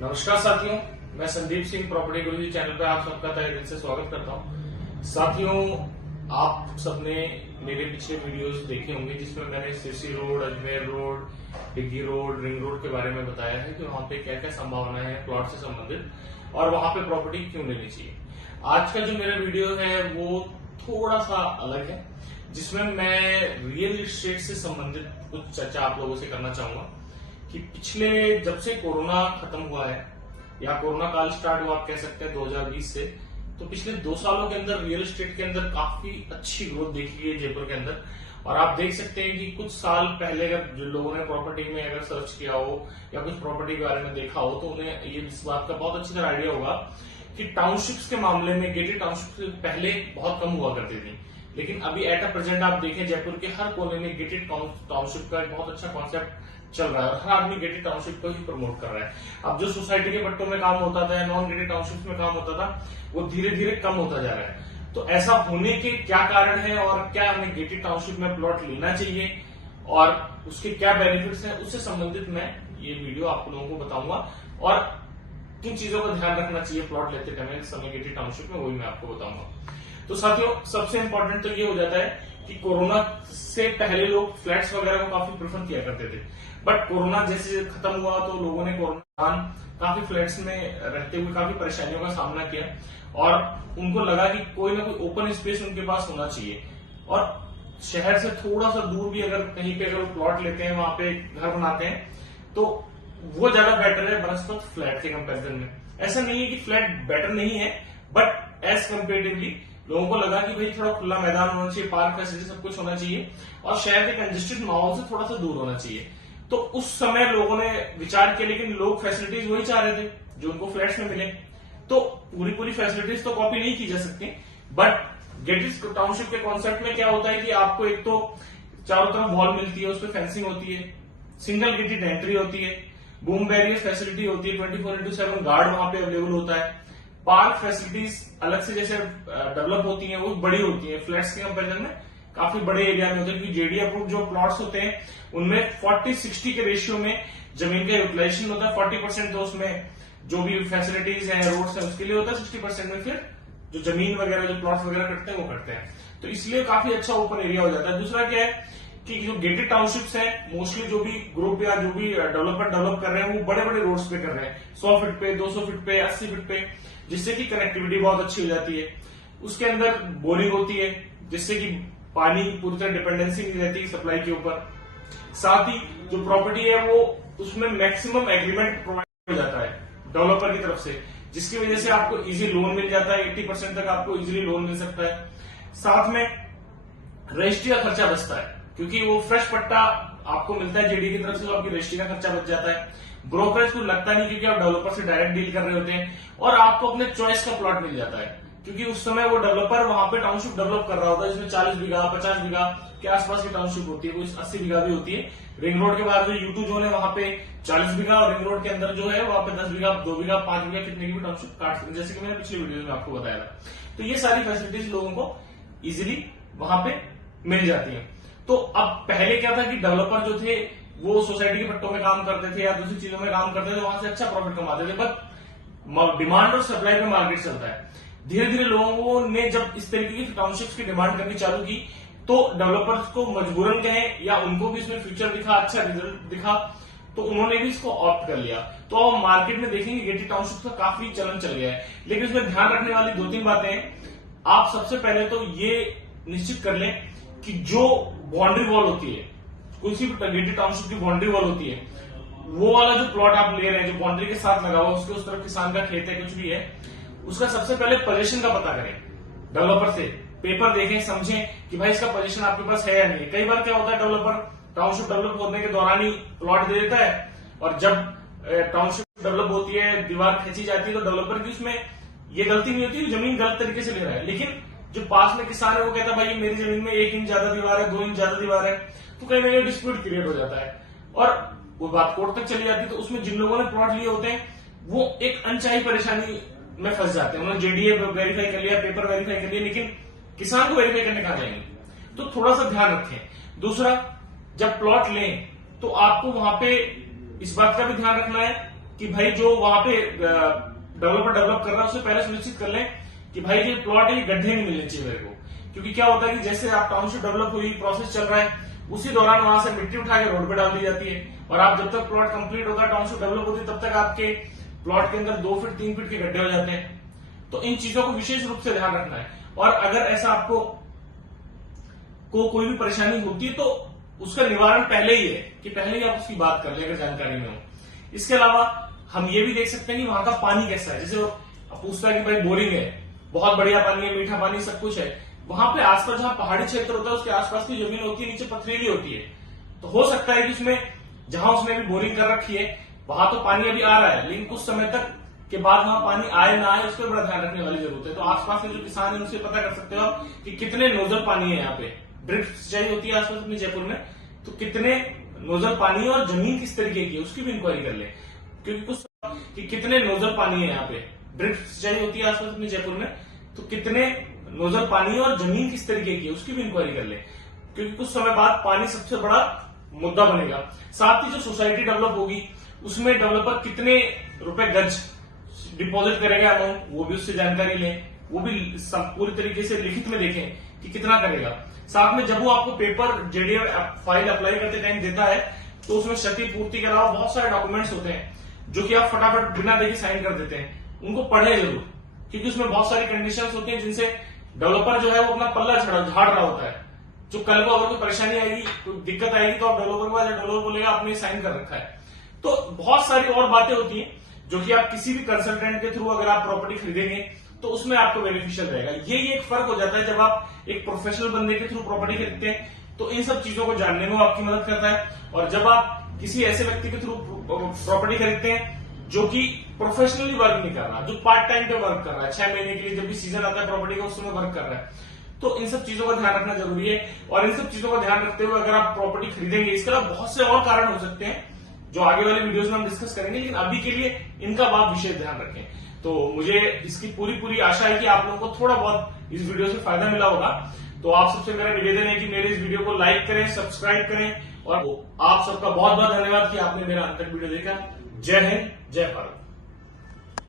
नमस्कार साथियों, मैं संदीप सिंह प्रॉपर्टी गुरुजी चैनल पर आप सबका तहे दिल से स्वागत करता हूं। साथियों, आप सबने मेरे पिछले वीडियोस देखे होंगे जिसमें मैंने सीसी रोड, अजमेर रोड, डिग्गी रोड, रिंग रोड के बारे में बताया है कि वहां पे क्या क्या संभावनाएं हैं प्लॉट से संबंधित और वहां पे प्रॉपर्टी क्यों लेनी चाहिए। आज का जो मेरा वीडियो है वो थोड़ा सा अलग है, जिसमें मैं रियल एस्टेट से संबंधित कुछ चर्चा आप लोगों से करना चाहूंगा कि पिछले जब से कोरोना खत्म हुआ है या कोरोना काल स्टार्ट हुआ आप कह सकते हैं 2020 से, तो पिछले 2 सालों के अंदर रियल एस्टेट के अंदर काफी अच्छी ग्रोथ देखी है जयपुर के अंदर। और आप देख सकते हैं कि कुछ साल पहले अगर जो लोगों ने प्रॉपर्टी में अगर सर्च किया हो या कुछ प्रॉपर्टी के बारे में देखा हो तो उन्हें ये इस बात का बहुत अच्छी तरह आइडिया होगा कि टाउनशिप्स के मामले में गेटेड टाउनशिप पहले बहुत कम हुआ करती थी, लेकिन अभी एट अ प्रेजेंट आप देखें जयपुर के हर कोने में गेटेड टाउनशिप का एक बहुत अच्छा कॉन्सेप्ट चल रहा है और हर आदमी गेटेड टाउनशिप को ही प्रमोट कर रहा है। अब जो सोसाइटी के पट्टों में काम होता था या नॉन गेटेड टाउनशिप में काम होता था वो धीरे धीरे कम होता जा रहा है। तो ऐसा होने के क्या कारण है और क्या हमें गेटेड टाउनशिप में प्लॉट लेना चाहिए और उसके क्या बेनिफिट्स हैं, उससे संबंधित मैं ये वीडियो आप लोगों को बताऊंगा और किन चीजों का ध्यान रखना चाहिए प्लॉट लेते समय गेटेड टाउनशिप में, वही मैं आपको बताऊंगा। तो साथियों, सबसे इंपॉर्टेंट तो ये हो जाता है कि कोरोना से पहले लोग फ्लैट्स वगैरह को काफी प्रेफर किया करते थे, बट कोरोना जैसे खत्म हुआ तो लोगों ने कोरोना काफी फ्लैट्स में रहते हुए काफी परेशानियों का सामना किया और उनको लगा कि कोई ना कोई ओपन स्पेस उनके पास होना चाहिए और शहर से थोड़ा सा दूर भी अगर कहीं पे अगर प्लॉट लेते हैं, वहां पे घर बनाते हैं तो वो ज्यादा बेटर है बनस्पत फ्लैट के कंपेरिजन में। ऐसा नहीं है कि फ्लैट बेटर नहीं है, बट एज कंपेरेटिवली लोगों को लगा कि भाई थोड़ा खुला मैदान होना चाहिए, पार्क फैसिलिटी सब कुछ होना चाहिए और शहर के कंजेस्टेड माहौल से थोड़ा सा दूर होना चाहिए। तो उस समय लोगों ने विचार किया, लेकिन लोग फैसिलिटीज वही चाह रहे थे जो उनको फ्लैट्स में मिले। तो पूरी फैसिलिटीज तो कॉपी नहीं की जा सकती, बट गेटेड टाउनशिप के कॉन्सेप्ट में क्या होता है कि आपको एक तो चारों तरफ वॉल मिलती है, उस पर फेंसिंग होती है, सिंगल गेटेड एंट्री होती है, बूम बैरियर फैसिलिटी होती है, 24/7 गार्ड वहां पे अवेलेबल होता है, पार्क फैसिलिटीज अलग से जैसे डेवलप होती हैं वो बड़ी होती है फ्लैट्स के कंपेरिजन में, काफी बड़े एरिया में होते हैं क्योंकि जेडी अप्रूव जो प्लॉट्स होते हैं उनमें 40-60 के रेशियो में जमीन का यूटिलाइजेशन होता है। 40% तो उसमें जो भी फैसिलिटीज हैं, रोड्स हैं, उसके लिए होता है, 60% में फिर जो जमीन वगैरह जो प्लॉट्स वगैरह कटते हैं वो करते हैं, तो इसलिए काफी अच्छा ओपन एरिया हो जाता है। दूसरा क्या है कि जो गेटेड टाउनशिप्स है मोस्टली जो भी ग्रुप या जो भी डेवलपर डेवलप कर रहे हैं वो बड़े बड़े रोड्स पे कर रहे हैं, 100 फीट पे, 200 फीट पे, 80 फीट पे, जिससे कि कनेक्टिविटी बहुत अच्छी हो जाती है। उसके अंदर बोरिंग होती है जिससे कि पानी पूरी तरह डिपेंडेंसी नहीं रहती सप्लाई के ऊपर। साथ ही जो प्रॉपर्टी है वो उसमें मैक्सिमम एग्रीमेंट प्रोवाइड हो जाता है डेवलपर की तरफ से, जिसकी वजह से आपको इजी लोन मिल जाता है, 80% तक आपको इजीली लोन मिल सकता है। साथ में रजिस्ट्री का खर्चा बचता है क्योंकि वो फ्रेश पट्टा आपको मिलता है जेडी की तरफ से, तो आपकी रजिस्ट्री का खर्चा बच जाता है। ब्रोकरेज को लगता नहीं क्योंकि आप डेवलपर से डायरेक्ट डील कर रहे होते हैं और आपको अपने चॉइस का प्लॉट मिल जाता है क्योंकि उस समय वो डेवलपर वहां पे टाउनशिप डेवलप कर रहा होता है जिसमें 40 बीघा 50 बीघा के आसपास की टाउनशिप होती है, कुछ 80 बीघा भी होती है। रिंग रोड के बाद जो U2 जोन है वहां पे 40 बीघा और रिंग रोड के अंदर जो है वहां पे 10 बीघा, 2 बीघा, 5 बीघा कितने की भी टाउनशिप काट सकते हैं, जैसे कि मैंने पिछले वीडियो में आपको बताया था। तो ये सारी फैसिलिटीज लोगों को इजिली वहां पे मिल जाती है। तो अब पहले क्या था कि डेवलपर जो थे वो सोसाइटी के पट्टों में काम करते थे या दूसरी चीजों में काम करते थे, वहां से अच्छा प्रॉफिट कमाते थे, बट डिमांड और सप्लाई पे मार्केट चलता है। धीरे धीरे लोगों ने जब इस तरीके की टाउनशिप्स की डिमांड करनी चालू की तो डेवलपर्स को मजबूरन कहें या उनको भी इसमें फ्यूचर दिखा, अच्छा रिजल्ट दिखा, तो उन्होंने भी इसको ऑप्ट कर लिया। तो अब मार्केट में देखेंगे गेटेड टाउनशिप का काफी चलन चल गया है, लेकिन इसमें ध्यान रखने वाली 2-3 बातें हैं। आप सबसे पहले तो ये निश्चित कर लें कि जो बाउंड्री वॉल होती है, किसी भी गेटेड टाउनशिप की बाउंड्री वॉल होती है, वो वाला जो प्लॉट आप ले रहे हैं जो बाउंड्री के साथ लगा हुआ उसके उस तरफ किसान का खेत है, कुछ भी है, उसका सबसे पहले पोजीशन का पता करें डेवलपर से, पेपर देखें, समझें कि भाई इसका पोजीशन आपके पास है या नहीं। कई बार क्या होता है डेवलपर टाउनशिप डेवलप होने के दौरान ही प्लॉट दे देता है और जब टाउनशिप डेवलप होती है, दीवार खींची जाती है, तो डेवलपर की उसमें ये गलती नहीं होती, जमीन गलत तरीके से ले रहा है, लेकिन जो पास में किसान है वो कहता है भाई मेरी जमीन में 1 इंच ज्यादा दीवार है, 2 इंच ज्यादा दीवार है, तो कहीं ना कहीं डिस्प्यूट क्रिएट हो जाता है और वो बात कोर्ट तक चली जाती है। तो उसमें जिन लोगों ने प्लॉट लिए होते हैं वो एक अनचाही परेशानी में फंस जाते हैं। उन्होंने जेडीए वेरीफाई कर लिया, पेपर वेरीफाई कर लिया, लेकिन किसान को वेरीफाई करने कहां जाएंगे, तो थोड़ा सा ध्यान रखें। दूसरा, जब प्लॉट लें तो आपको वहां पे इस बात का भी ध्यान रखना है कि भाई जो वहां पे डेवलपर डेवलप कर रहा है उससे पहले सुनिश्चित कर लें कि भाई ये प्लॉट है, ये गड्ढे नहीं मिलने चाहिए मेरे को। क्योंकि क्या होता है कि जैसे आप टाउनशिप डेवलप हुई, प्रोसेस चल रहा है, उसी दौरान वहां से मिट्टी उठा के रोड पे डाल दी जाती है, और आप जब तक प्लॉट कंप्लीट होता है, टाउनशिप डेवलप होती है, तब तक आपके प्लॉट के अंदर 2 फीट 3 फीट के गड्ढे हो जाते हैं। तो इन चीजों को विशेष रूप से ध्यान रखना है। और अगर ऐसा आपको कोई भी परेशानी होती है तो उसका निवारण पहले ही है कि पहले ही आप उसकी बात कर ले अगर जानकारी में हो। इसके अलावा हम ये भी देख सकते हैं कि वहां का पानी कैसा है। जैसे आप पूछता है कि भाई बोरिंग है, बहुत बढ़िया पानी है, मीठा पानी, सब कुछ है, वहां पे आसपास जहां पहाड़ी क्षेत्र होता है उसके आसपास की जमीन होती है नीचे पथरीली होती है, तो हो सकता है कि उसमें जहां उसने भी बोरिंग कर रखी है वहां तो पानी अभी आ रहा है, लेकिन कुछ समय तक के बाद वहां पानी आए ना आए उस पर बड़ा ध्यान रखने वाली जरूरत है। तो आसपास के जो किसान है उनसे पता कर सकते हो आप कि कितने नोजल पानी है यहाँ पे। ड्रिप सिंचाई होती है आसपास अपने जयपुर में, तो कितने नोजल पानी है और जमीन किस तरीके की है उसकी भी इंक्वायरी कर ले। क्योंकि कुछ कि कितने नोजल पानी है यहाँ पे, ड्रिप सिंचाई होती है आसपास अपने जयपुर में, तो कितने नोजल पानी है और जमीन किस तरीके की है उसकी भी इंक्वायरी कर ले। क्योंकि कुछ समय बाद पानी सबसे बड़ा मुद्दा बनेगा। साथ ही जो सोसाइटी डेवलप होगी उसमें डेवलपर कितने रुपए गज डिपॉजिट करेगा अमाउंट, वो भी उससे जानकारी लें, वो भी पूरी तरीके से लिखित में देखें कि कितना करेगा। साथ में जब वो आपको पेपर जेडीएफ फाइल अप्लाई करते टाइम देता है तो उसमें क्षतिपूर्ति के अलावा बहुत सारे डॉक्यूमेंट्स होते हैं जो कि आप फटाफट बिना देखे साइन कर देते हैं। उनको पढ़े जरूर, क्योंकि उसमें बहुत सारी कंडीशंस होती हैं जिनसे डेवलपर जो है वो अपना पल्ला झाड़ रहा होता है। जो कल को अगर कोई परेशानी आएगी, कोई दिक्कत आएगी तो आप डेवलपर के पास, डेवलपर बोलेगा आपने साइन कर रखा है। तो बहुत सारी और बातें होती हैं जो कि आप किसी भी कंसल्टेंट के थ्रू अगर आप प्रॉपर्टी खरीदेंगे तो उसमें आपको बेनिफिशियल रहेगा। यही एक फर्क हो जाता है जब आप एक प्रोफेशनल बंदे के थ्रू प्रॉपर्टी खरीदते हैं तो इन सब चीजों को जानने में आपकी मदद करता है। और जब आप किसी ऐसे व्यक्ति के थ्रू प्रॉपर्टी खरीदते हैं जो कि प्रोफेशनली वर्क नहीं कर रहा, जो पार्ट टाइम पे वर्क कर रहा है, 6 महीने के लिए जब भी सीजन आता है प्रॉपर्टी का उस समय वर्क कर रहा है, तो इन सब चीजों का ध्यान रखना जरूरी है। और इन सब चीजों का ध्यान रखते हुए अगर आप प्रॉपर्टी खरीदेंगे, इसके अलावा बहुत से और कारण हो सकते हैं जो आगे वाले वीडियोस में हम डिस्कस करेंगे, लेकिन अभी के लिए इनका आप विशेष ध्यान रखें। तो मुझे इसकी पूरी आशा है कि आप लोगों को थोड़ा बहुत इस वीडियो से फायदा मिला होगा। तो आप सबसे मेरा निवेदन है कि मेरे इस वीडियो को लाइक करें, सब्सक्राइब करें, और आप सबका बहुत बहुत धन्यवाद कि आपने मेरा अंत तक वीडियो देखा। जय हिंद, जय भारत।